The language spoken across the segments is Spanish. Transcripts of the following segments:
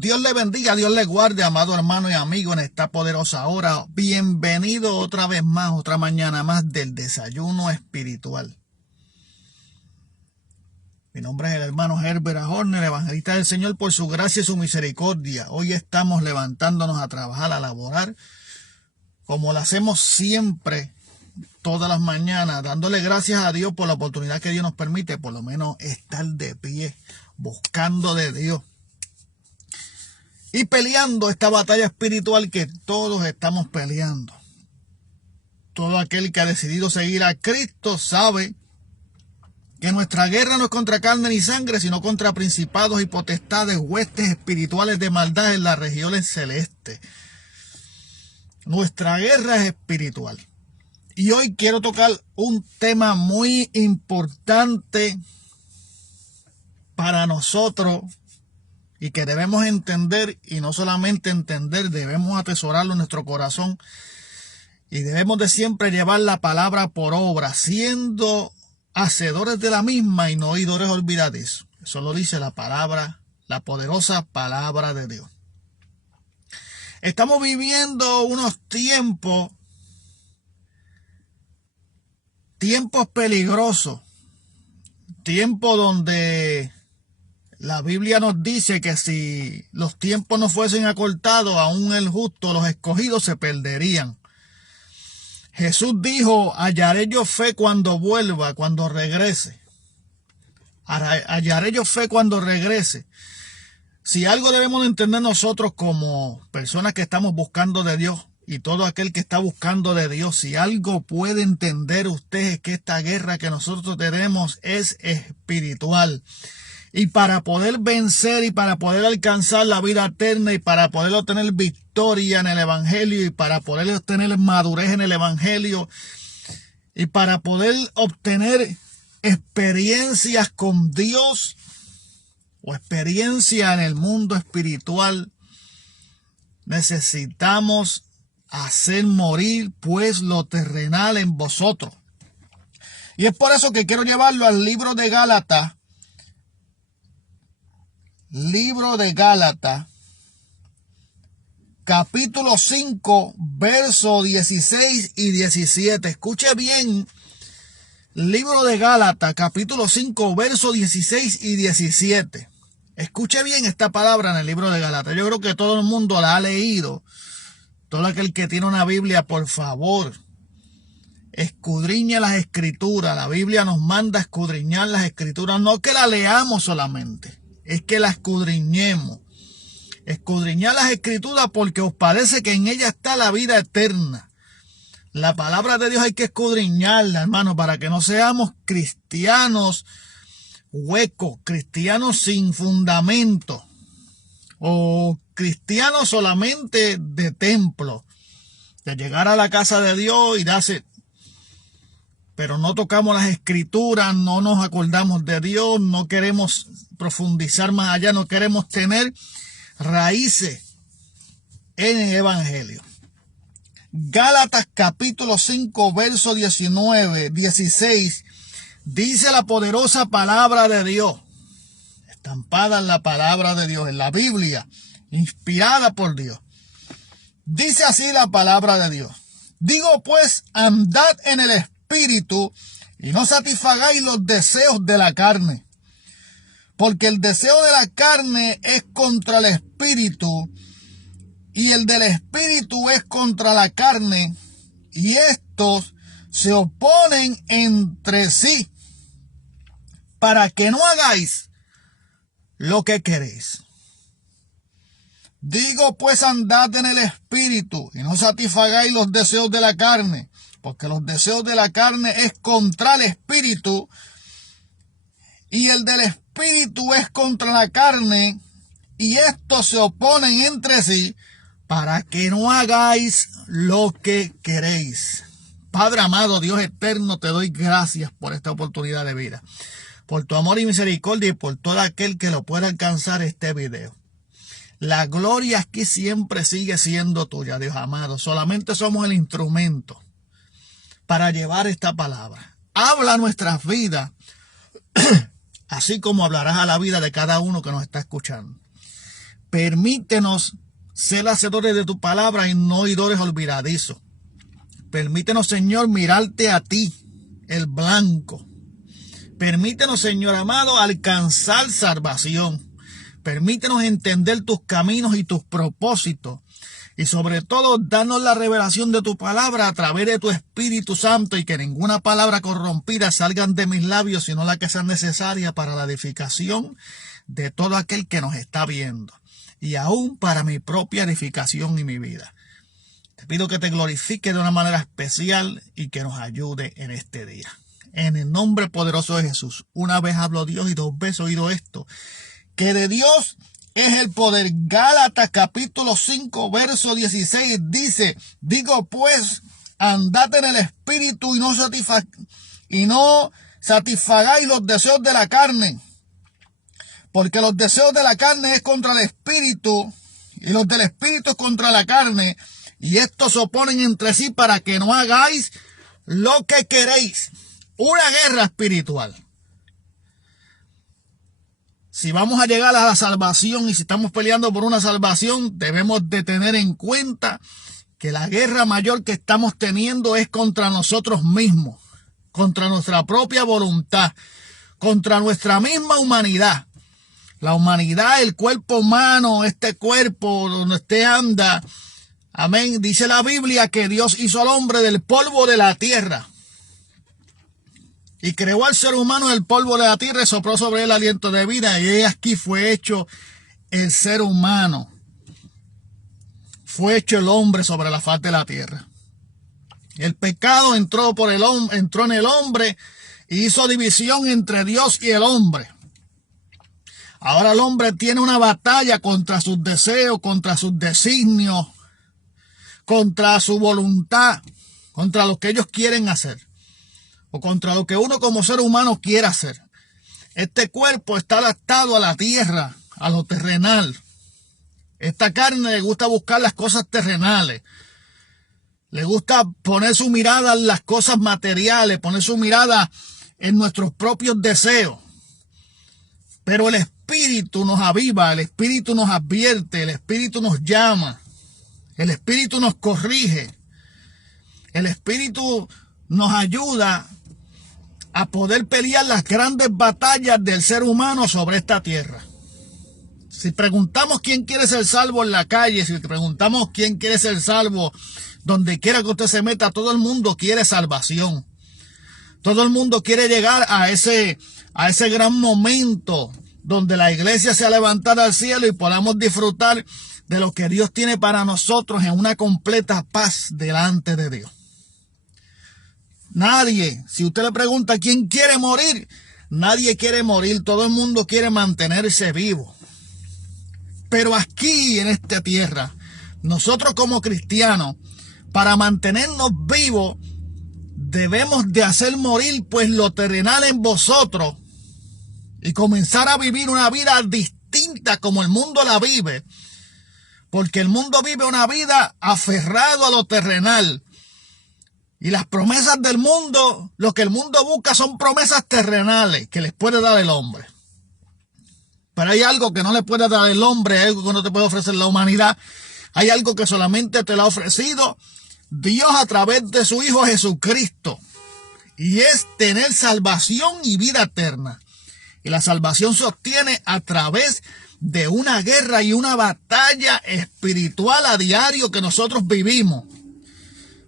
Dios le bendiga, Dios le guarde, amado hermano y amigo, en esta poderosa hora. Bienvenido otra vez más, otra mañana más del desayuno espiritual. Mi nombre es el hermano Herbert Horner, evangelista del Señor por su gracia y su misericordia. Hoy estamos levantándonos a trabajar, a laborar, como lo hacemos siempre, todas las mañanas, dándole gracias a Dios por la oportunidad que Dios nos permite, por lo menos estar de pie, buscando de Dios. Y peleando esta batalla espiritual que todos estamos peleando. Todo aquel que ha decidido seguir a Cristo sabe que nuestra guerra no es contra carne ni sangre, sino contra principados y potestades, huestes espirituales de maldad en las regiones celestes. Nuestra guerra es espiritual. Y hoy quiero tocar un tema muy importante para nosotros, y que debemos entender, y no solamente entender, debemos atesorarlo en nuestro corazón, y debemos de siempre llevar la palabra por obra, siendo hacedores de la misma y no oidores olvidadizos. Eso lo dice la palabra, la poderosa palabra de Dios. Estamos viviendo unos tiempos peligrosos, tiempos donde la Biblia nos dice que si los tiempos no fuesen acortados, aún el justo, los escogidos se perderían. Jesús dijo, hallaré yo fe cuando vuelva, cuando regrese. Hallaré yo fe cuando regrese. Si algo debemos entender nosotros como personas que estamos buscando de Dios, y todo aquel que está buscando de Dios, si algo puede entender usted es que esta guerra que nosotros tenemos es espiritual. Y para poder vencer y para poder alcanzar la vida eterna y para poder obtener victoria en el Evangelio y para poder obtener madurez en el Evangelio y para poder obtener experiencias con Dios o experiencia en el mundo espiritual, necesitamos hacer morir pues lo terrenal en vosotros. Y es por eso que quiero llevarlo al libro de Gálatas. Libro de Gálatas, capítulo 5, versos 16 y 17. Escuche bien, libro de Gálatas, capítulo 5, versos 16 y 17. Escuche bien esta palabra en el libro de Gálatas. Yo creo que todo el mundo la ha leído. Todo aquel que tiene una Biblia, por favor, escudriñe las escrituras. La Biblia nos manda a escudriñar las escrituras, no que la leamos solamente. Es que la escudriñemos. Escudriñar las escrituras porque os parece que en ella está la vida eterna. La palabra de Dios hay que escudriñarla, hermano, para que no seamos cristianos huecos, cristianos sin fundamento, o cristianos solamente de templo, de llegar a la casa de Dios y darse, pero no tocamos las escrituras, no nos acordamos de Dios, no queremos profundizar más allá, no queremos tener raíces en el Evangelio. Gálatas capítulo 5, verso 19, 16, dice la poderosa palabra de Dios, estampada en la palabra de Dios, en la Biblia, inspirada por Dios. Dice así la palabra de Dios. Digo pues, andad en el Espíritu y no satisfagáis los deseos de la carne. Porque el deseo de la carne es contra el Espíritu y el del Espíritu es contra la carne, y estos se oponen entre sí para que no hagáis lo que queréis. Digo pues, andad en el Espíritu y no satisfagáis los deseos de la carne, porque los deseos de la carne es contra el Espíritu y el del Espíritu es contra la carne, y estos se oponen entre sí para que no hagáis lo que queréis. Padre amado, Dios eterno, te doy gracias por esta oportunidad de vida, por tu amor y misericordia y por todo aquel que lo pueda alcanzar este video. La gloria aquí siempre sigue siendo tuya, Dios amado. Solamente somos el instrumento para llevar esta palabra. Habla nuestras vidas, así como hablarás a la vida de cada uno que nos está escuchando. Permítenos ser hacedores de tu palabra y no oidores olvidadizos. Permítenos, Señor, mirarte a ti, el blanco. Permítenos, Señor amado, alcanzar salvación. Permítenos entender tus caminos y tus propósitos. Y sobre todo, danos la revelación de tu palabra a través de tu Espíritu Santo y que ninguna palabra corrompida salgan de mis labios, sino la que sea necesaria para la edificación de todo aquel que nos está viendo. Y aún para mi propia edificación y mi vida. Te pido que te glorifique de una manera especial y que nos ayude en este día. En el nombre poderoso de Jesús. Una vez habló Dios y dos veces he oído esto. Que de Dios es el poder. Gálatas capítulo 5 verso 16 dice: digo pues, andad en el espíritu y no satisfagáis los deseos de la carne. Porque los deseos de la carne es contra el espíritu y los del espíritu es contra la carne. Y estos se oponen entre sí para que no hagáis lo que queréis. Una guerra espiritual. Si vamos a llegar a la salvación y si estamos peleando por una salvación, debemos de tener en cuenta que la guerra mayor que estamos teniendo es contra nosotros mismos, contra nuestra propia voluntad, contra nuestra misma humanidad. La humanidad, el cuerpo humano, este cuerpo donde usted anda. Amén. Dice la Biblia que Dios hizo al hombre del polvo de la tierra. Y creó al ser humano del polvo de la tierra y sopló sobre él el aliento de vida. Y aquí fue hecho el ser humano. Fue hecho el hombre sobre la faz de la tierra. El pecado entró en el hombre y hizo división entre Dios y el hombre. Ahora el hombre tiene una batalla contra sus deseos, contra sus designios, contra su voluntad, contra lo que ellos quieren hacer, o contra lo que uno como ser humano quiere hacer. Este cuerpo está adaptado a la tierra, a lo terrenal. Esta carne le gusta buscar las cosas terrenales. Le gusta poner su mirada en las cosas materiales, poner su mirada en nuestros propios deseos. Pero el Espíritu nos aviva, el Espíritu nos advierte, el Espíritu nos llama, el Espíritu nos corrige, el Espíritu nos ayuda a poder pelear las grandes batallas del ser humano sobre esta tierra. Si preguntamos quién quiere ser salvo en la calle, si preguntamos quién quiere ser salvo donde quiera que usted se meta, todo el mundo quiere salvación. Todo el mundo quiere llegar a ese gran momento donde la iglesia sea levantada al cielo y podamos disfrutar de lo que Dios tiene para nosotros en una completa paz delante de Dios. Nadie, si usted le pregunta quién quiere morir, nadie quiere morir, todo el mundo quiere mantenerse vivo. Pero aquí en esta tierra, nosotros como cristianos, para mantenernos vivos, debemos de hacer morir pues lo terrenal en vosotros y comenzar a vivir una vida distinta como el mundo la vive. Porque el mundo vive una vida aferrado a lo terrenal. Y las promesas del mundo, lo que el mundo busca son promesas terrenales que les puede dar el hombre. Pero hay algo que no le puede dar el hombre, algo que no te puede ofrecer la humanidad. Hay algo que solamente te lo ha ofrecido Dios a través de su Hijo Jesucristo. Y es tener salvación y vida eterna. Y la salvación se obtiene a través de una guerra y una batalla espiritual a diario que nosotros vivimos.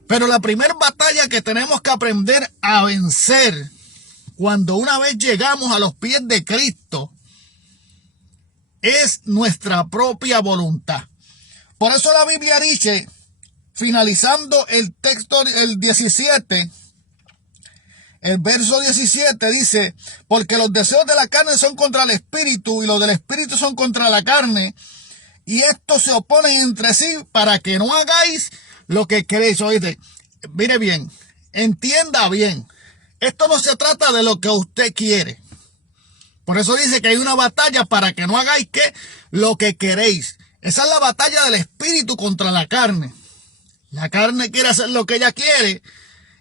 Pero la primera batalla que tenemos que aprender a vencer cuando una vez llegamos a los pies de Cristo es nuestra propia voluntad. Por eso la Biblia dice, finalizando el texto, el 17, el verso 17 dice, porque los deseos de la carne son contra el espíritu y los del espíritu son contra la carne, y estos se oponen entre sí para que no hagáis lo que queréis. Oíste, mire bien, entienda bien, esto no se trata de lo que usted quiere. Por eso dice que hay una batalla para que no hagáis lo que queréis. Esa es la batalla del espíritu contra la carne. La carne quiere hacer lo que ella quiere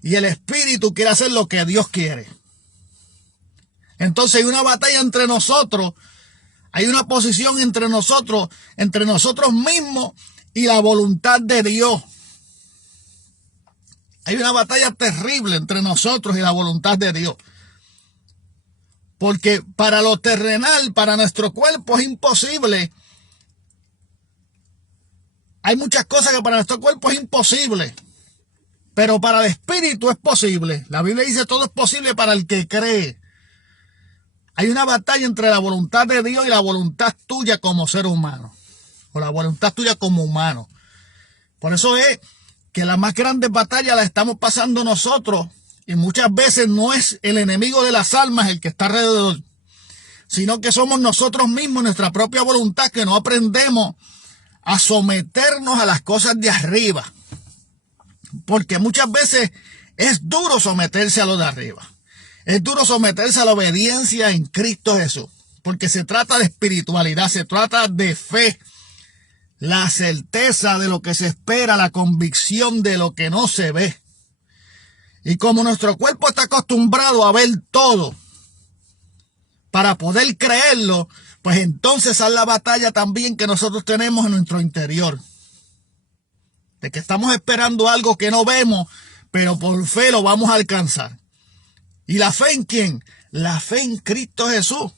y el espíritu quiere hacer lo que Dios quiere. Entonces hay una batalla entre nosotros Hay una posición entre nosotros mismos y la voluntad de Dios. Hay una batalla terrible entre nosotros y la voluntad de Dios. Porque para lo terrenal, para nuestro cuerpo es imposible. Hay muchas cosas que para nuestro cuerpo es imposible. Pero para el espíritu es posible. La Biblia dice todo es posible para el que cree. Hay una batalla entre la voluntad de Dios y la voluntad tuya como ser humano. O la voluntad tuya como humano. Por eso es que la más grande batalla la estamos pasando nosotros. Y muchas veces no es el enemigo de las almas el que está alrededor, sino que somos nosotros mismos, nuestra propia voluntad, que no aprendemos a someternos a las cosas de arriba. Porque muchas veces es duro someterse a lo de arriba. Es duro someterse a la obediencia en Cristo Jesús. Porque se trata de espiritualidad, se trata de fe. La certeza de lo que se espera, la convicción de lo que no se ve. Y como nuestro cuerpo está acostumbrado a ver todo para poder creerlo, pues entonces es la batalla también que nosotros tenemos en nuestro interior. De que estamos esperando algo que no vemos, pero por fe lo vamos a alcanzar. ¿Y la fe en quién? La fe en Cristo Jesús.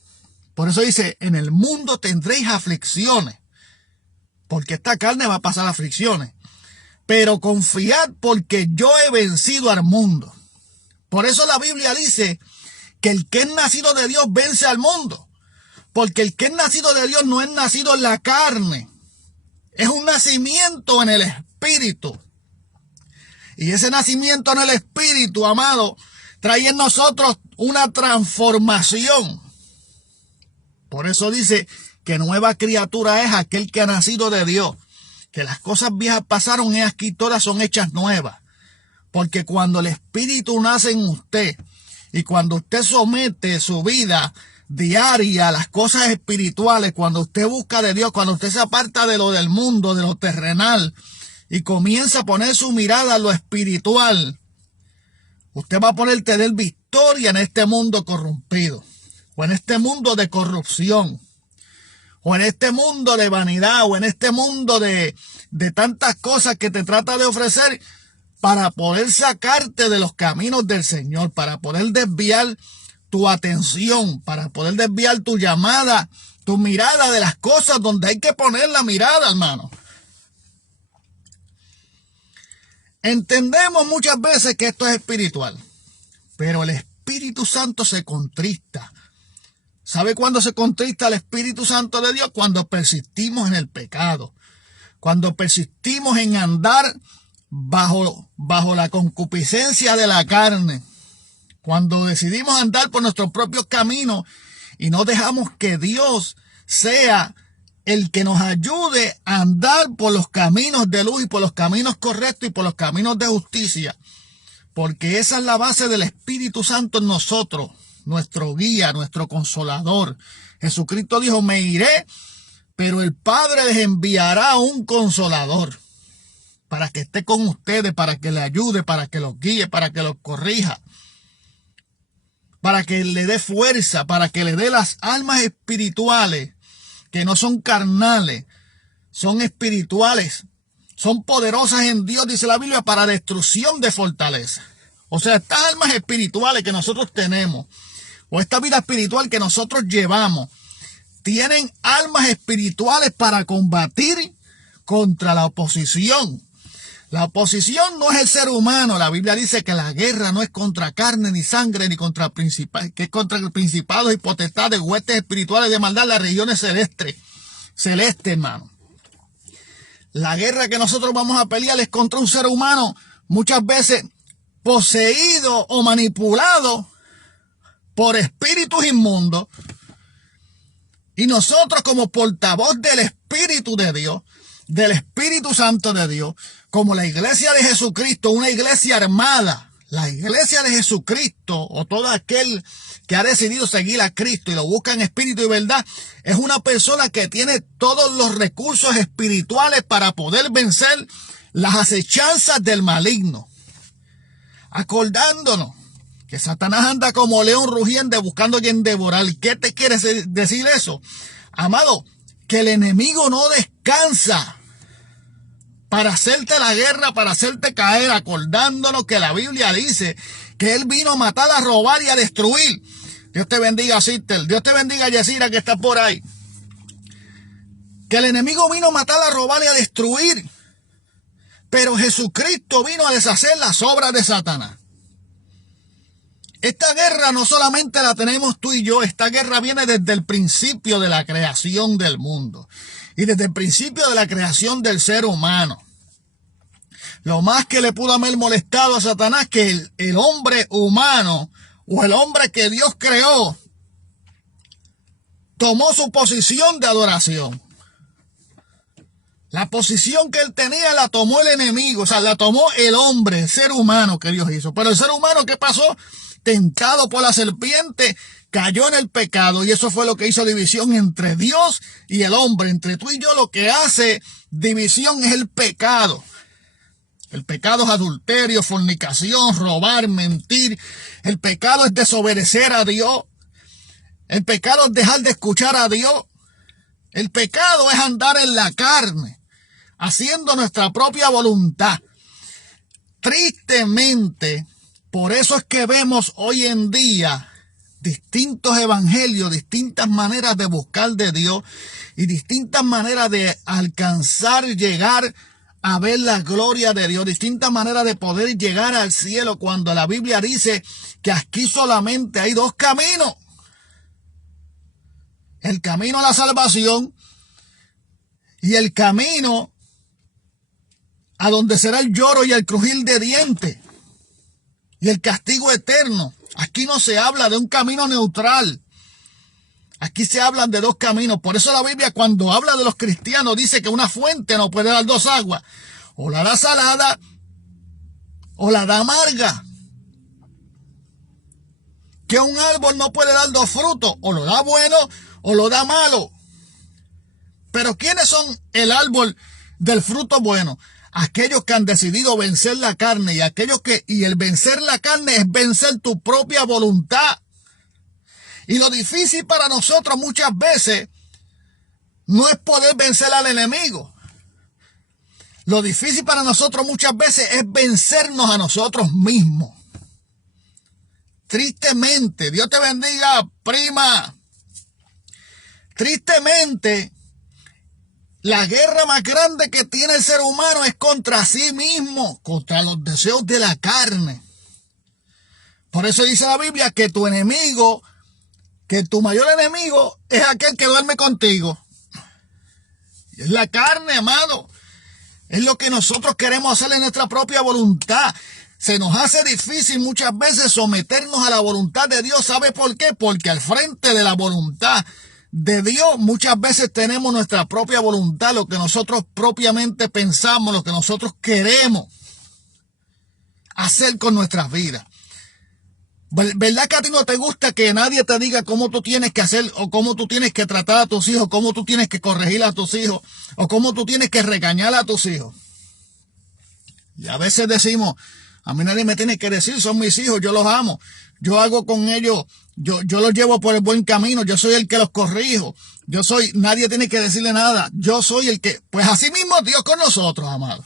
Por eso dice, en el mundo tendréis aflicciones. Porque esta carne va a pasar aflicciones. Pero confiad porque yo he vencido al mundo. Por eso la Biblia dice que el que es nacido de Dios vence al mundo. Porque el que es nacido de Dios no es nacido en la carne. Es un nacimiento en el espíritu. Y ese nacimiento en el espíritu, amado, trae en nosotros una transformación. Por eso dice que nueva criatura es aquel que ha nacido de Dios. Que las cosas viejas pasaron y aquí todas son hechas nuevas. Porque cuando el Espíritu nace en usted y cuando usted somete su vida diaria a las cosas espirituales, cuando usted busca de Dios, cuando usted se aparta de lo del mundo, de lo terrenal y comienza a poner su mirada a lo espiritual, usted va a poder tener victoria en este mundo corrompido o en este mundo de corrupción. O en este mundo de vanidad, o en este mundo de tantas cosas que te trata de ofrecer para poder sacarte de los caminos del Señor, para poder desviar tu atención, para poder desviar tu llamada, tu mirada de las cosas donde hay que poner la mirada, hermano. Entendemos muchas veces que esto es espiritual, pero el Espíritu Santo se contrista. ¿Sabe cuándo se contrista el Espíritu Santo de Dios? Cuando persistimos en el pecado. Cuando persistimos en andar bajo la concupiscencia de la carne. Cuando decidimos andar por nuestros propios caminos y no dejamos que Dios sea el que nos ayude a andar por los caminos de luz y por los caminos correctos y por los caminos de justicia. Porque esa es la base del Espíritu Santo en nosotros. Nuestro guía, nuestro consolador. Jesucristo dijo, me iré, pero el Padre les enviará un consolador para que esté con ustedes, para que le ayude, para que los guíe, para que los corrija, para que le dé fuerza, para que le dé las almas espirituales, que no son carnales, son espirituales, son poderosas en Dios, dice la Biblia, para destrucción de fortaleza. O sea, estas almas espirituales que nosotros tenemos, o esta vida espiritual que nosotros llevamos, tienen almas espirituales para combatir contra la oposición. La oposición no es el ser humano. La Biblia dice que la guerra no es contra carne ni sangre, ni contra principados, que es contra principados y potestades, huestes espirituales de maldad, las regiones celestes, hermano. La guerra que nosotros vamos a pelear es contra un ser humano, muchas veces poseído o manipulado por espíritus inmundos, y nosotros como portavoz del Espíritu de Dios, del Espíritu Santo de Dios, como la iglesia de Jesucristo, una iglesia armada, la iglesia de Jesucristo, o todo aquel que ha decidido seguir a Cristo y lo busca en espíritu y verdad, es una persona que tiene todos los recursos espirituales para poder vencer las acechanzas del maligno. Acordándonos que Satanás anda como león rugiente buscando a quien devorar. ¿Qué te quiere decir eso? Amado, que el enemigo no descansa para hacerte la guerra, para hacerte caer, acordándonos que la Biblia dice que él vino a matar, a robar y a destruir. Dios te bendiga, Sister. Dios te bendiga, Yesira, que está por ahí. Que el enemigo vino a matar, a robar y a destruir. Pero Jesucristo vino a deshacer las obras de Satanás. Esta guerra no solamente la tenemos tú y yo, esta guerra viene desde el principio de la creación del mundo y desde el principio de la creación del ser humano. Lo más que le pudo haber molestado a Satanás que el hombre humano o el hombre que Dios creó tomó su posición de adoración. La posición que él tenía la tomó el enemigo, o sea, la tomó el hombre, el ser humano que Dios hizo. Pero el ser humano, ¿qué pasó? Tentado por la serpiente, cayó en el pecado y eso fue lo que hizo división entre Dios y el hombre. Entre tú y yo lo que hace división es el pecado. El pecado es adulterio, fornicación, robar, mentir. El pecado es desobedecer a Dios. El pecado es dejar de escuchar a Dios. El pecado es andar en la carne, haciendo nuestra propia voluntad. Tristemente, por eso es que vemos hoy en día distintos evangelios, distintas maneras de buscar de Dios y distintas maneras de alcanzar, llegar a ver la gloria de Dios, distintas maneras de poder llegar al cielo, cuando la Biblia dice que aquí solamente hay dos caminos. El camino a la salvación y el camino a donde será el lloro y el crujir de dientes y el castigo eterno. Aquí no se habla de un camino neutral. Aquí se hablan de dos caminos. Por eso la Biblia, cuando habla de los cristianos, dice que una fuente no puede dar dos aguas. O la da salada o la da amarga. Que un árbol no puede dar dos frutos. O lo da bueno o lo da malo. Pero ¿quiénes son el árbol del fruto bueno? Aquellos que han decidido vencer la carne y el vencer la carne es vencer tu propia voluntad. Y lo difícil para nosotros muchas veces no es poder vencer al enemigo. Lo difícil para nosotros muchas veces es vencernos a nosotros mismos. Tristemente, Dios te bendiga, prima. Tristemente, la guerra más grande que tiene el ser humano es contra sí mismo, contra los deseos de la carne. Por eso dice la Biblia que tu enemigo, que tu mayor enemigo es aquel que duerme contigo. Y es la carne, amado. Es lo que nosotros queremos hacer en nuestra propia voluntad. Se nos hace difícil muchas veces someternos a la voluntad de Dios. ¿Sabe por qué? Porque al frente de la voluntad de Dios muchas veces tenemos nuestra propia voluntad, lo que nosotros propiamente pensamos, lo que nosotros queremos hacer con nuestras vidas. ¿Verdad que a ti no te gusta que nadie te diga cómo tú tienes que hacer o cómo tú tienes que tratar a tus hijos, cómo tú tienes que corregir a tus hijos o cómo tú tienes que regañar a tus hijos? Y a veces decimos, a mí nadie me tiene que decir, son mis hijos, yo los amo, yo hago con ellos, yo los llevo por el buen camino, yo soy el que los corrijo, nadie tiene que decirle nada, yo soy el que, pues así mismo Dios con nosotros, amado.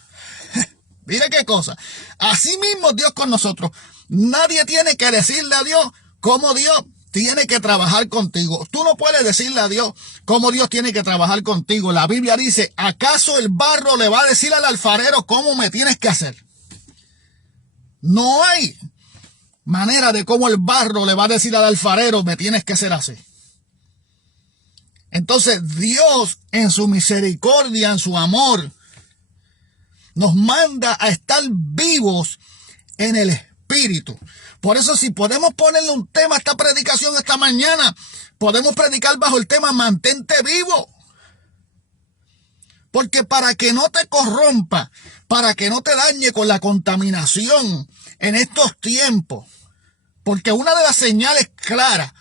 Mire qué cosa, así mismo Dios con nosotros. Nadie tiene que decirle a Dios cómo Dios tiene que trabajar contigo. Tú no puedes decirle a Dios cómo Dios tiene que trabajar contigo. La Biblia dice, ¿acaso el barro le va a decir al alfarero cómo me tienes que hacer? No hay manera de cómo el barro le va a decir al alfarero, me tienes que hacer así. Entonces Dios, en su misericordia, en su amor, nos manda a estar vivos en el Espíritu. Por eso, si podemos ponerle un tema a esta predicación esta mañana, podemos predicar bajo el tema mantente vivo. Porque para que no te corrompa, para que no te dañe con la contaminación en estos tiempos, porque una de las señales claras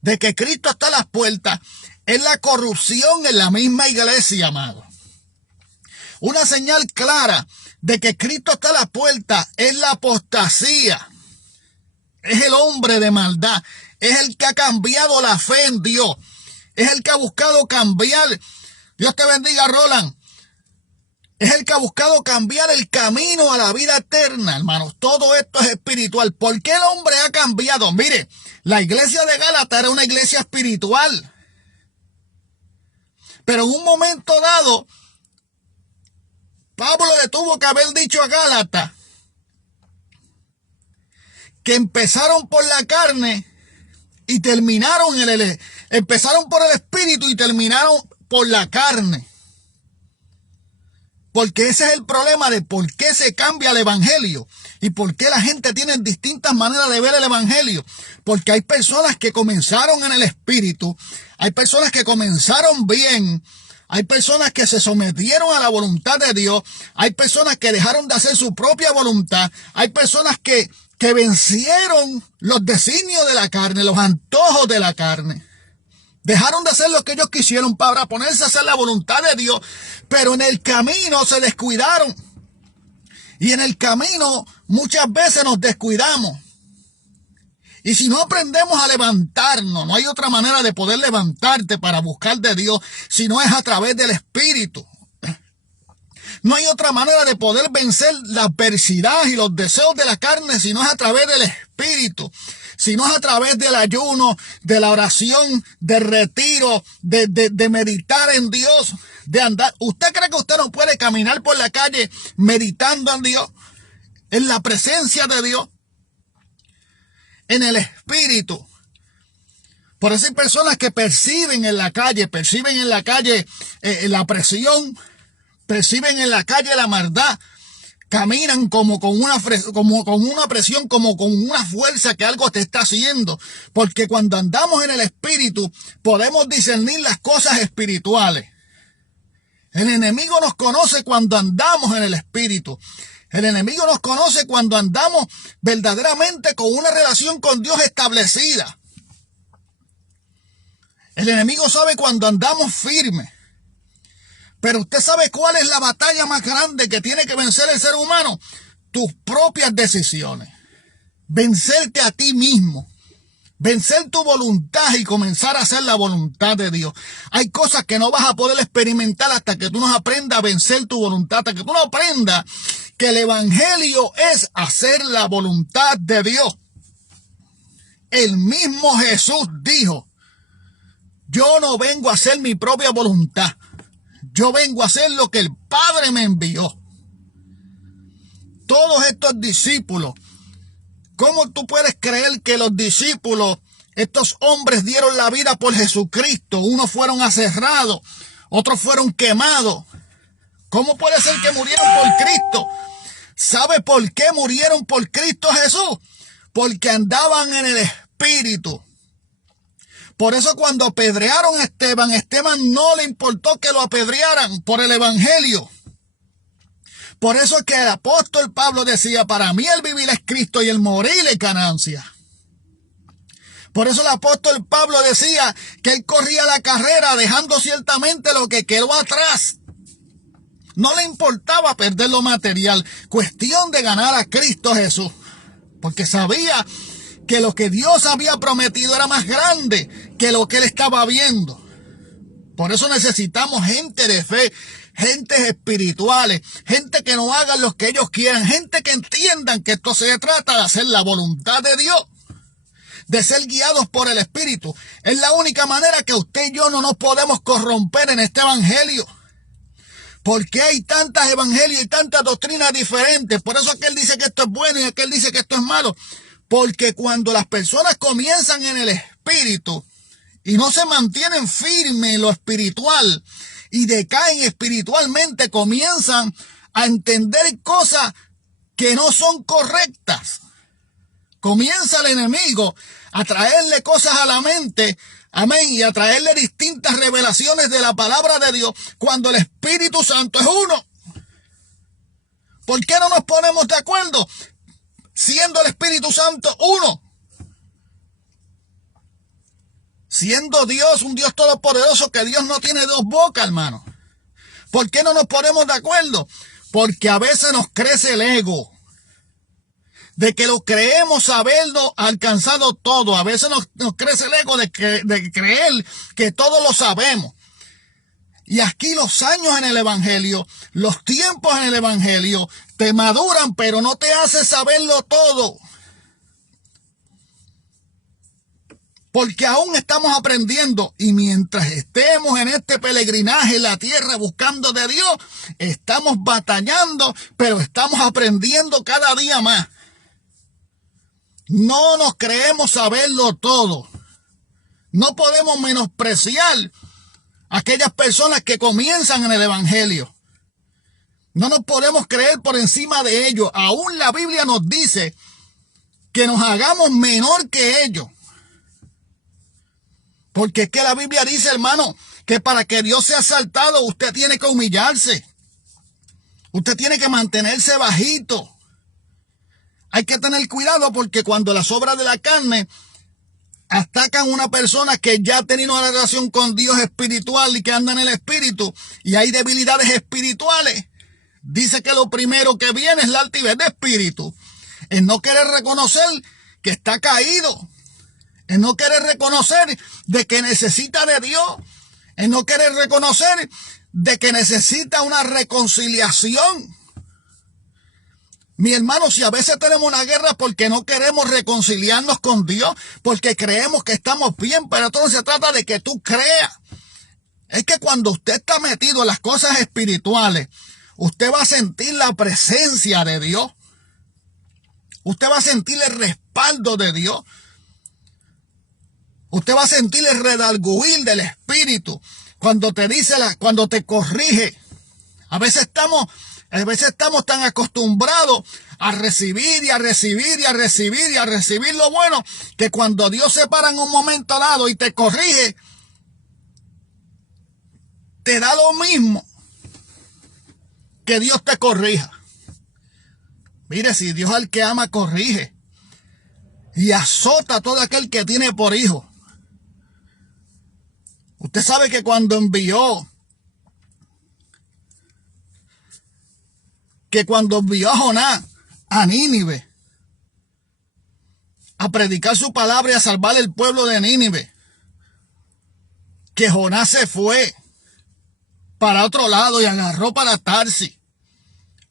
de que Cristo está a las puertas es la corrupción en la misma iglesia, amado. Una señal clara de que Cristo está a la puerta es la apostasía. Es el hombre de maldad. Es el que ha cambiado la fe en Dios. Es el que ha buscado cambiar. Dios te bendiga, Roland. Es el que ha buscado cambiar el camino a la vida eterna, hermanos. Todo esto es espiritual. ¿Por qué el hombre ha cambiado? Mire, la iglesia de Gálatas era una iglesia espiritual. Pero en un momento dado, Pablo le tuvo que haber dicho a Gálatas que empezaron por la carne y terminaron empezaron por el espíritu y terminaron por la carne. Porque ese es el problema de por qué se cambia el evangelio y por qué la gente tiene distintas maneras de ver el evangelio. Porque hay personas que comenzaron en el espíritu, hay personas que comenzaron bien, hay personas que se sometieron a la voluntad de Dios, hay personas que dejaron de hacer su propia voluntad, hay personas que vencieron los designios de la carne, los antojos de la carne. Dejaron de hacer lo que ellos quisieron para ponerse a hacer la voluntad de Dios, pero en el camino se descuidaron. Y en el camino muchas veces nos descuidamos. Y si no aprendemos a levantarnos, no hay otra manera de poder levantarte para buscar de Dios, si no es a través del Espíritu. No hay otra manera de poder vencer la adversidad y los deseos de la carne, si no es a través del Espíritu. Si no es a través del ayuno, de la oración, del retiro, de meditar en Dios, de andar. ¿Usted cree que usted no puede caminar por la calle meditando en Dios? En la presencia de Dios. En el Espíritu. Por eso hay personas que perciben en la calle la presión, perciben en la calle la maldad. Caminan como con una presión, como con una fuerza que algo te está haciendo. Porque cuando andamos en el Espíritu, podemos discernir las cosas espirituales. El enemigo nos conoce cuando andamos en el Espíritu. El enemigo nos conoce cuando andamos verdaderamente con una relación con Dios establecida. El enemigo sabe cuando andamos firmes. Pero usted sabe cuál es la batalla más grande que tiene que vencer el ser humano. Tus propias decisiones. Vencerte a ti mismo. Vencer tu voluntad y comenzar a hacer la voluntad de Dios. Hay cosas que no vas a poder experimentar hasta que tú no aprendas a vencer tu voluntad. Hasta que tú no aprendas que el evangelio es hacer la voluntad de Dios. El mismo Jesús dijo, yo no vengo a hacer mi propia voluntad. Yo vengo a hacer lo que el Padre me envió. Todos estos discípulos, ¿cómo tú puedes creer que los discípulos, estos hombres dieron la vida por Jesucristo? Unos fueron aserrados, otros fueron quemados. ¿Cómo puede ser que murieron por Cristo? ¿Sabe por qué murieron por Cristo Jesús? Porque andaban en el Espíritu. Por eso cuando apedrearon a Esteban no le importó que lo apedrearan por el evangelio. Por eso es que el apóstol Pablo decía, para mí el vivir es Cristo y el morir es ganancia. Por eso el apóstol Pablo decía que él corría la carrera dejando ciertamente lo que quedó atrás. No le importaba perder lo material, cuestión de ganar a Cristo Jesús. Porque sabía que lo que Dios había prometido era más grande que lo que él estaba viendo. Por eso necesitamos gente de fe, gentes espirituales, gente que no hagan lo que ellos quieran, gente que entiendan que esto se trata de hacer la voluntad de Dios, de ser guiados por el Espíritu. Es la única manera que usted y yo no nos podemos corromper en este evangelio. Porque hay tantas evangelios y tantas doctrinas diferentes. Por eso aquel dice que esto es bueno y aquel dice que esto es malo. Porque cuando las personas comienzan en el Espíritu y no se mantienen firmes en lo espiritual y decaen espiritualmente, comienzan a entender cosas que no son correctas. Comienza el enemigo a traerle cosas a la mente, amén, y a traerle distintas revelaciones de la palabra de Dios cuando el Espíritu Santo es uno. ¿Por qué no nos ponemos de acuerdo? Siendo el Espíritu Santo uno. Siendo Dios, un Dios todopoderoso, que Dios no tiene dos bocas, hermano. ¿Por qué no nos ponemos de acuerdo? Porque a veces nos crece el ego. de que lo creemos haberlo alcanzado todo. A veces nos crece el ego de creer que todo lo sabemos. Y aquí los años en el Evangelio, los tiempos en el Evangelio, te maduran, pero no te hace saberlo todo. Porque aún estamos aprendiendo, y mientras estemos en este peregrinaje en la tierra buscando de Dios, estamos batallando, pero estamos aprendiendo cada día más. No nos creemos saberlo todo. No podemos menospreciar a aquellas personas que comienzan en el Evangelio. No nos podemos creer por encima de ellos. Aún la Biblia nos dice que nos hagamos menor que ellos. Porque es que la Biblia dice, hermano, que para que Dios sea exaltado, usted tiene que humillarse. Usted tiene que mantenerse bajito. Hay que tener cuidado porque cuando las obras de la carne atacan a una persona que ya ha tenido una relación con Dios espiritual y que anda en el espíritu y hay debilidades espirituales, dice que lo primero que viene es la altivez de espíritu. El no querer reconocer que está caído. El no querer reconocer de que necesita de Dios. El no querer reconocer de que necesita una reconciliación. Mi hermano, si a veces tenemos una guerra porque no queremos reconciliarnos con Dios, porque creemos que estamos bien, pero todo se trata de que tú creas. Es que cuando usted está metido en las cosas espirituales, usted va a sentir la presencia de Dios. Usted va a sentir el respaldo de Dios. Usted va a sentir el redarguir del Espíritu cuando te dice, cuando te corrige. A veces estamos tan acostumbrados a recibir y a recibir y a recibir y a recibir lo bueno, que cuando Dios se para en un momento dado y te corrige, te da lo mismo que Dios te corrija. Mire, si Dios al que ama corrige y azota a todo aquel que tiene por hijo. Usted sabe que cuando envió a Jonás a Nínive a predicar su palabra y a salvar el pueblo de Nínive, que Jonás se fue para otro lado y agarró para Tarsis,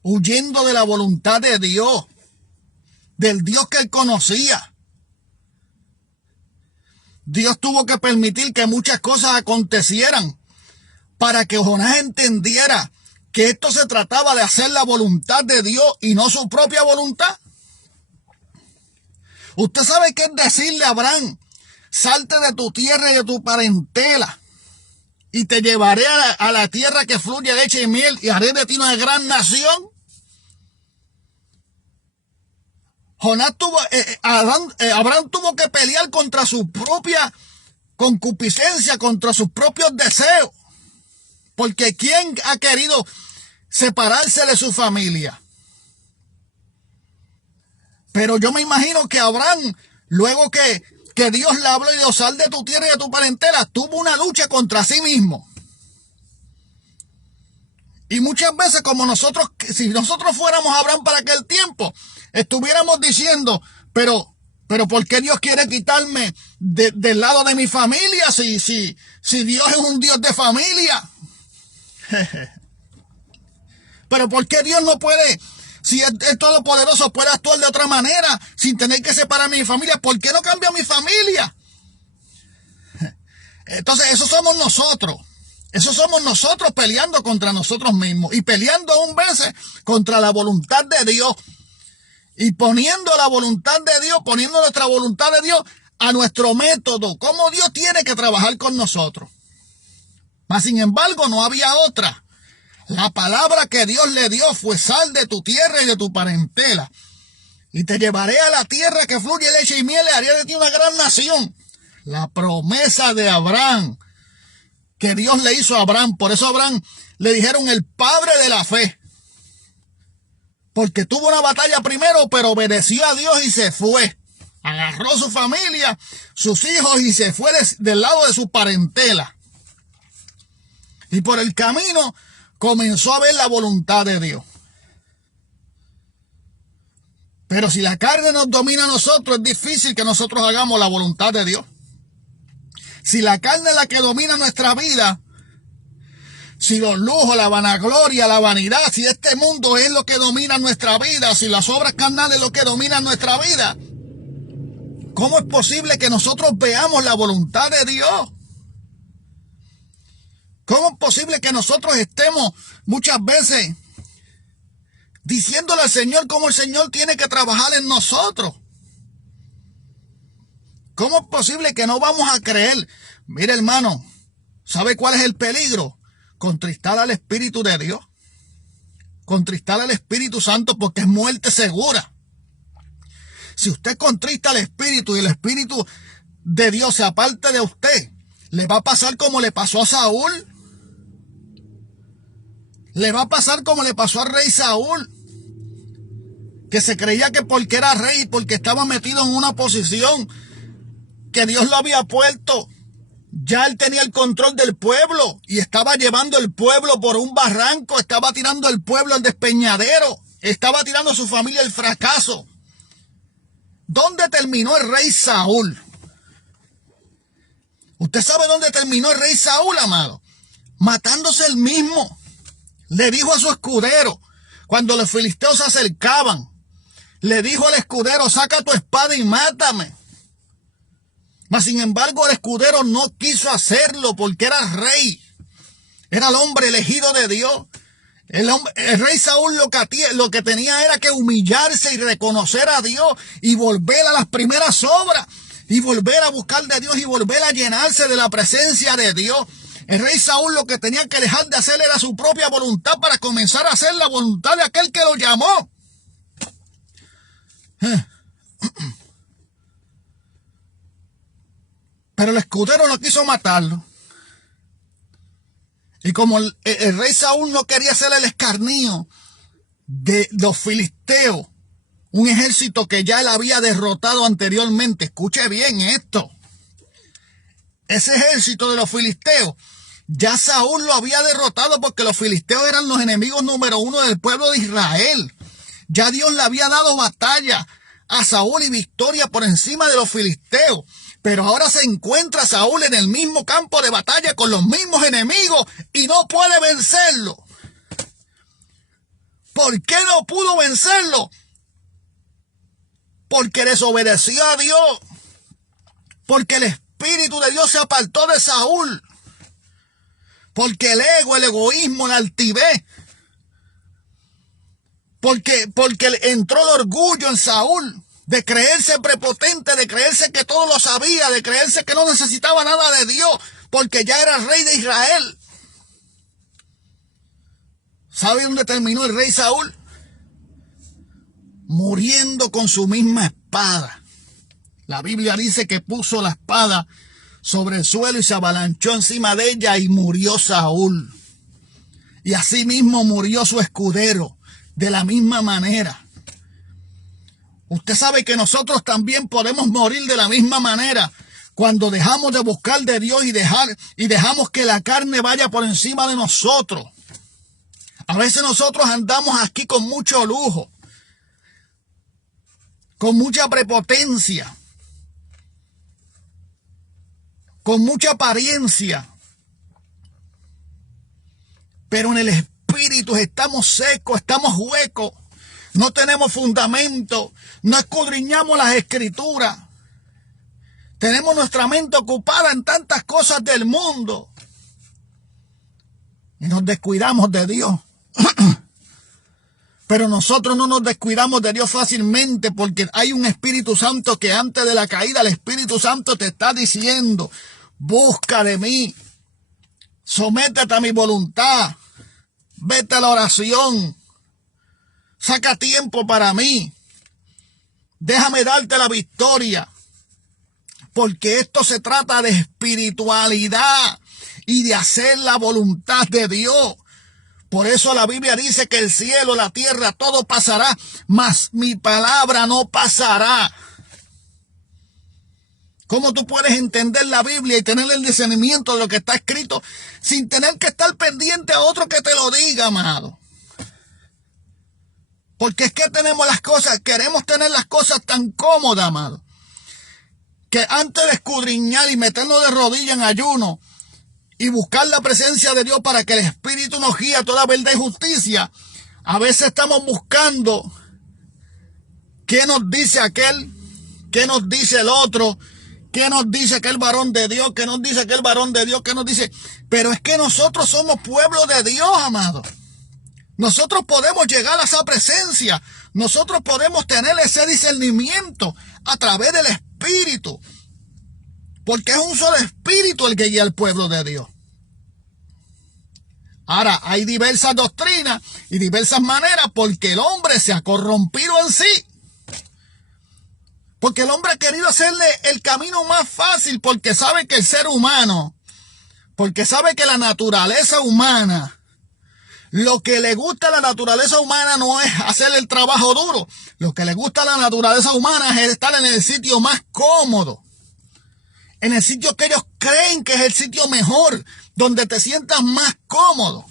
huyendo de la voluntad de Dios, del Dios que él conocía. Dios tuvo que permitir que muchas cosas acontecieran para que Jonás entendiera que esto se trataba de hacer la voluntad de Dios y no su propia voluntad. Usted sabe qué es decirle a Abraham: salte de tu tierra y de tu parentela y te llevaré a la tierra que fluye leche y miel y haré de ti una gran nación. Abraham tuvo que pelear contra su propia concupiscencia, contra sus propios deseos. Porque ¿quién ha querido separarse de su familia? Pero yo me imagino que Abraham, luego que Dios le habló y dijo: sal de tu tierra y de tu parentela, tuvo una lucha contra sí mismo. Y muchas veces, si nosotros fuéramos Abraham para aquel tiempo, estuviéramos diciendo: pero ¿por qué Dios quiere quitarme del lado de mi familia si Dios es un Dios de familia? Pero ¿por qué Dios no puede, si es todopoderoso, puede actuar de otra manera sin tener que separar a mi familia? ¿Por qué no cambia mi familia? Entonces, eso somos nosotros peleando contra nosotros mismos y peleando aún veces contra la voluntad de Dios y poniendo la voluntad de Dios, poniendo nuestra voluntad de Dios a nuestro método, cómo Dios tiene que trabajar con nosotros. Mas, sin embargo, no había otra. La palabra que Dios le dio fue: sal de tu tierra y de tu parentela y te llevaré a la tierra que fluye leche y miel y haré de ti una gran nación. La promesa de Abraham que Dios le hizo a Abraham. Por eso a Abraham le dijeron el padre de la fe, porque tuvo una batalla primero, pero obedeció a Dios y se fue. Agarró su familia, sus hijos y se fue del lado de su parentela. Y por el camino comenzó a ver la voluntad de Dios. Pero si la carne nos domina a nosotros, es difícil que nosotros hagamos la voluntad de Dios. Si la carne es la que domina nuestra vida, si los lujos, la vanagloria, la vanidad, si este mundo es lo que domina nuestra vida, si las obras carnales es lo que domina nuestra vida, ¿cómo es posible que nosotros veamos la voluntad de Dios? ¿Cómo es posible que nosotros estemos muchas veces diciéndole al Señor cómo el Señor tiene que trabajar en nosotros? ¿Cómo es posible que no vamos a creer? Mire, hermano, ¿sabe cuál es el peligro? Contristar al Espíritu de Dios. Contristar al Espíritu Santo, porque es muerte segura. Si usted contrista al Espíritu y el Espíritu de Dios se aparte de usted, le va a pasar como le pasó a Saúl. Le va a pasar como le pasó al rey Saúl, que se creía que porque era rey, porque estaba metido en una posición que Dios lo había puesto, ya él tenía el control del pueblo y estaba llevando el pueblo por un barranco, estaba tirando el pueblo al despeñadero, estaba tirando a su familia al fracaso. ¿Dónde terminó el rey Saúl? ¿Usted sabe dónde terminó el rey Saúl, amado? Matándose él mismo. Le dijo a su escudero, cuando los filisteos se acercaban, le dijo al escudero, saca tu espada y mátame. Mas sin embargo el escudero no quiso hacerlo porque era rey. Era el hombre elegido de Dios. El rey Saúl lo que tenía era que humillarse y reconocer a Dios y volver a las primeras obras. Y volver a buscar de Dios y volver a llenarse de la presencia de Dios. El rey Saúl lo que tenía que dejar de hacer era su propia voluntad para comenzar a hacer la voluntad de aquel que lo llamó. Pero el escudero no quiso matarlo. Y como el rey Saúl no quería hacer el escarnio de los filisteos, un ejército que ya él había derrotado anteriormente. Escuche bien esto. Ese ejército de los filisteos, ya Saúl lo había derrotado porque los filisteos eran los enemigos número 1 del pueblo de Israel. Ya Dios le había dado batalla a Saúl y victoria por encima de los filisteos. Pero ahora se encuentra Saúl en el mismo campo de batalla con los mismos enemigos y no puede vencerlo. ¿Por qué no pudo vencerlo? Porque desobedeció a Dios. Porque el Espíritu de Dios se apartó de Saúl. Porque el ego, el egoísmo, la altivez. Porque entró el orgullo en Saúl. De creerse prepotente, de creerse que todo lo sabía, de creerse que no necesitaba nada de Dios, porque ya era rey de Israel. ¿Sabe dónde terminó el rey Saúl? Muriendo con su misma espada. La Biblia dice que puso la espada sobre el suelo y se avalanchó encima de ella y murió Saúl. Y así mismo murió su escudero, de la misma manera. Usted sabe que nosotros también podemos morir de la misma manera cuando dejamos de buscar de Dios y dejamos que la carne vaya por encima de nosotros. A veces nosotros andamos aquí con mucho lujo, con mucha prepotencia, con mucha apariencia, pero en el espíritu estamos secos, estamos huecos. No tenemos fundamento, no escudriñamos las escrituras. Tenemos nuestra mente ocupada en tantas cosas del mundo. Y nos descuidamos de Dios. Pero nosotros no nos descuidamos de Dios fácilmente porque hay un Espíritu Santo que antes de la caída, el Espíritu Santo te está diciendo, busca de mí, sométete a mi voluntad, vete a la oración. Saca tiempo para mí. Déjame darte la victoria. Porque esto se trata de espiritualidad y de hacer la voluntad de Dios. Por eso la Biblia dice que el cielo, la tierra, todo pasará, mas mi palabra no pasará. ¿Cómo tú puedes entender la Biblia y tener el discernimiento de lo que está escrito sin tener que estar pendiente a otro que te lo diga, amado? Porque es que tenemos las cosas, queremos tener las cosas tan cómodas, amado, que antes de escudriñar y meternos de rodillas en ayuno y buscar la presencia de Dios para que el Espíritu nos guíe a toda verdad y justicia, a veces estamos buscando qué nos dice aquel, qué nos dice el otro, qué nos dice aquel varón de Dios, qué nos dice aquel varón de Dios, qué nos dice. Pero es que nosotros somos pueblo de Dios, amado. Nosotros podemos llegar a esa presencia. Nosotros podemos tener ese discernimiento a través del Espíritu. Porque es un solo Espíritu el que guía al pueblo de Dios. Ahora, hay diversas doctrinas y diversas maneras porque el hombre se ha corrompido en sí. Porque el hombre ha querido hacerle el camino más fácil porque sabe que el ser humano, porque sabe que la naturaleza humana, lo que le gusta a la naturaleza humana no es hacer el trabajo duro. Lo que le gusta a la naturaleza humana es estar en el sitio más cómodo. En el sitio que ellos creen que es el sitio mejor, donde te sientas más cómodo.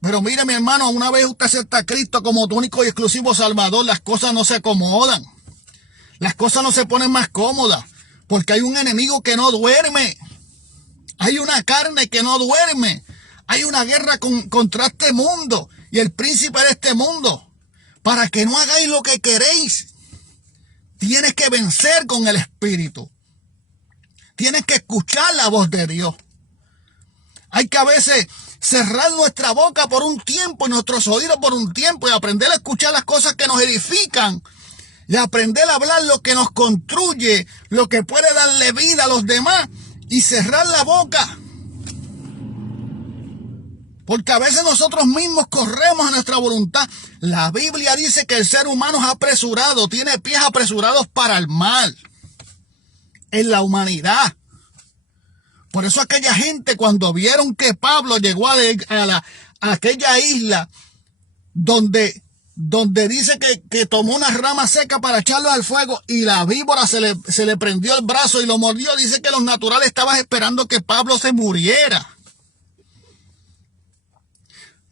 Pero mire, mi hermano, una vez usted acepta a Cristo como tu único y exclusivo Salvador, las cosas no se acomodan. Las cosas no se ponen más cómodas, porque hay un enemigo que no duerme. Hay una carne que no duerme. Hay una guerra contra este mundo y el príncipe de este mundo. Para que no hagáis lo que queréis, tienes que vencer con el Espíritu. Tienes que escuchar la voz de Dios. Hay que a veces cerrar nuestra boca por un tiempo y nuestros oídos por un tiempo y aprender a escuchar las cosas que nos edifican y aprender a hablar lo que nos construye, lo que puede darle vida a los demás y cerrar la boca. Porque a veces nosotros mismos corremos a nuestra voluntad. La Biblia dice que el ser humano es apresurado, tiene pies apresurados para el mal. En la humanidad. Por eso aquella gente cuando vieron que Pablo llegó a aquella isla donde dice que tomó una rama seca para echarlo al fuego y la víbora se le prendió el brazo y lo mordió, dice que los naturales estaban esperando que Pablo se muriera.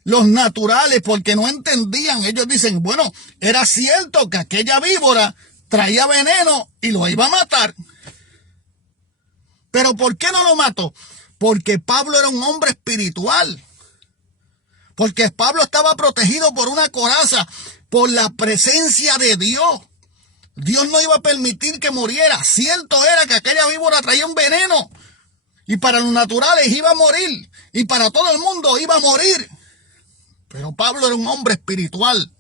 Los naturales, porque no entendían, ellos dicen, bueno, era cierto que aquella víbora traía veneno y lo iba a matar. Pero ¿por qué no lo mató? Porque Pablo era un hombre espiritual. Porque Pablo estaba protegido por una coraza, por la presencia de Dios. Dios no iba a permitir que muriera. Cierto era que aquella víbora traía un veneno. Y para los naturales iba a morir. Y para todo el mundo iba a morir. Pero Pablo era un hombre espiritual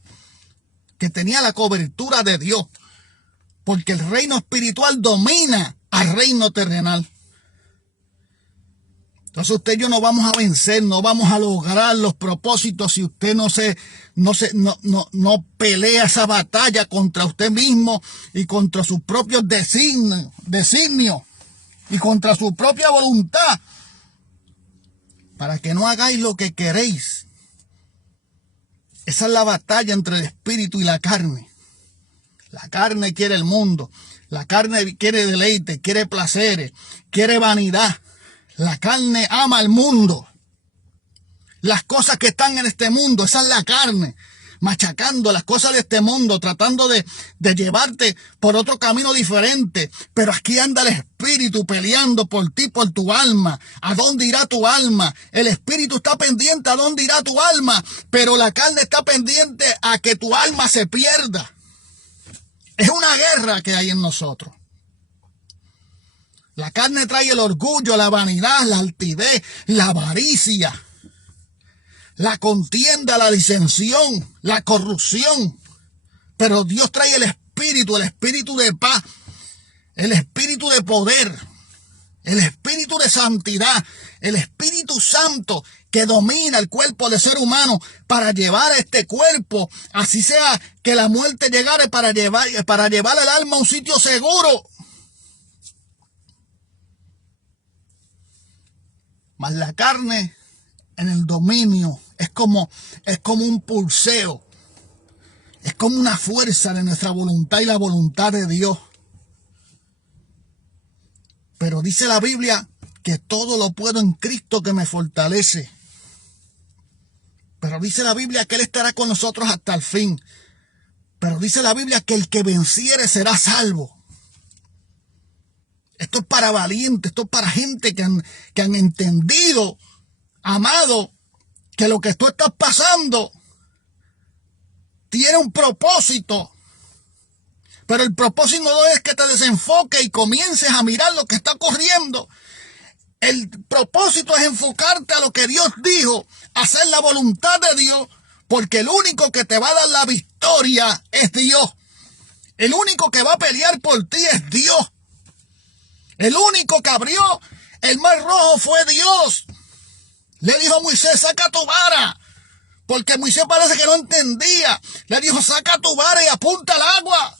que tenía la cobertura de Dios. Porque el reino espiritual domina al reino terrenal. Entonces usted y yo no vamos a vencer, no vamos a lograr los propósitos si usted no pelea esa batalla contra usted mismo y contra sus propios designios y contra su propia voluntad. Para que no hagáis lo que queréis. Esa es la batalla entre el espíritu y la carne. La carne quiere el mundo. La carne quiere deleite, quiere placeres, quiere vanidad. La carne ama al mundo. Las cosas que están en este mundo, esa es la carne. Machacando las cosas de este mundo, tratando de llevarte por otro camino diferente. Pero aquí anda el espíritu peleando por ti, por tu alma. ¿A dónde irá tu alma? El espíritu está pendiente a dónde irá tu alma. Pero la carne está pendiente a que tu alma se pierda. Es una guerra que hay en nosotros. La carne trae el orgullo, la vanidad, la altivez, la avaricia, la contienda, la disensión, la corrupción. Pero Dios trae el espíritu de paz, el espíritu de poder, el espíritu de santidad, el Espíritu Santo que domina el cuerpo del ser humano para llevar a este cuerpo, así sea que la muerte llegare, para llevar el alma a un sitio seguro. Mas la carne en el dominio es como un pulseo. Es como una fuerza de nuestra voluntad y la voluntad de Dios. Pero dice la Biblia que todo lo puedo en Cristo que me fortalece. Pero dice la Biblia que Él estará con nosotros hasta el fin. Pero dice la Biblia que el que venciere será salvo. Esto es para valientes, esto es para gente que han entendido, amado, que lo que tú estás pasando tiene un propósito. Pero el propósito no es que te desenfoques y comiences a mirar lo que está ocurriendo. El propósito es enfocarte a lo que Dios dijo, hacer la voluntad de Dios, porque el único que te va a dar la victoria es Dios. El único que va a pelear por ti es Dios. El único que abrió el mar rojo fue Dios. Le dijo a Moisés, saca tu vara. Porque Moisés parece que no entendía. Le dijo, saca tu vara y apunta al agua.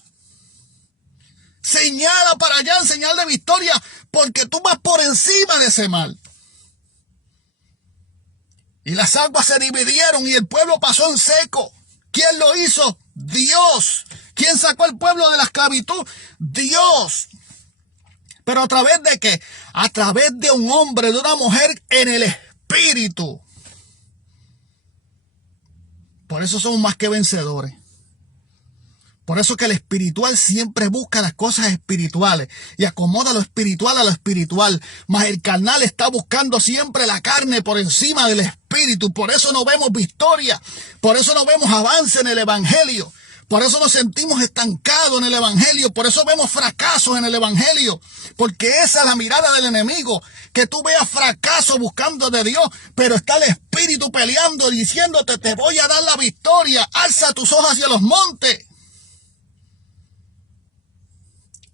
Señala para allá en señal de victoria, porque tú vas por encima de ese mar. Y las aguas se dividieron y el pueblo pasó en seco. ¿Quién lo hizo? Dios. ¿Quién sacó al pueblo de la esclavitud? Dios. ¿Pero a través de qué? A través de un hombre, de una mujer en el espíritu. Por eso somos más que vencedores. Por eso que el espiritual siempre busca las cosas espirituales y acomoda lo espiritual a lo espiritual. Mas el carnal está buscando siempre la carne por encima del espíritu. Por eso no vemos victoria. Por eso no vemos avance en el evangelio. Por eso nos sentimos estancados en el evangelio. Por eso vemos fracasos en el evangelio. Porque esa es la mirada del enemigo. Que tú veas fracaso buscando de Dios. Pero está el espíritu peleando, diciéndote, te voy a dar la victoria. Alza tus ojos hacia los montes.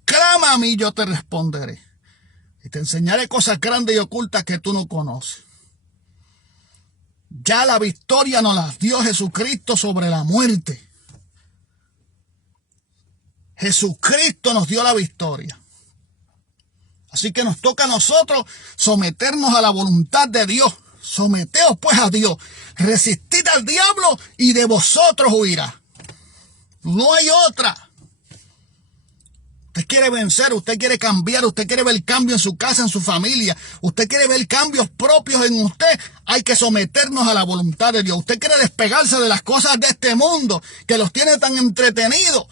Clama a mí, yo te responderé. Y te enseñaré cosas grandes y ocultas que tú no conoces. Ya la victoria nos la dio Jesucristo sobre la muerte. Jesucristo nos dio la victoria. Así que nos toca a nosotros someternos a la voluntad de Dios. Someteos pues a Dios. Resistid al diablo y de vosotros huirá. No hay otra. Usted quiere vencer, usted quiere cambiar, usted quiere ver cambio en su casa, en su familia. Usted quiere ver cambios propios en usted. Hay que someternos a la voluntad de Dios. Usted quiere despegarse de las cosas de este mundo que los tiene tan entretenidos.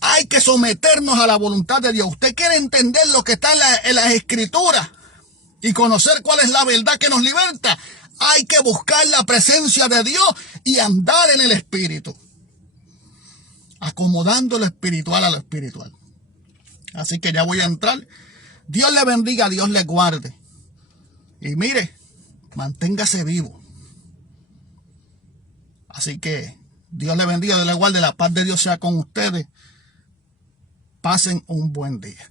Hay que someternos a la voluntad de Dios. Usted quiere entender lo que está en las escrituras y conocer cuál es la verdad que nos liberta. Hay que buscar la presencia de Dios y andar en el espíritu. Acomodando lo espiritual a lo espiritual. Así que ya voy a entrar. Dios le bendiga, Dios le guarde. Y mire, manténgase vivo. Así que Dios le bendiga, Dios le guarde. La paz de Dios sea con ustedes. Pasen un buen día.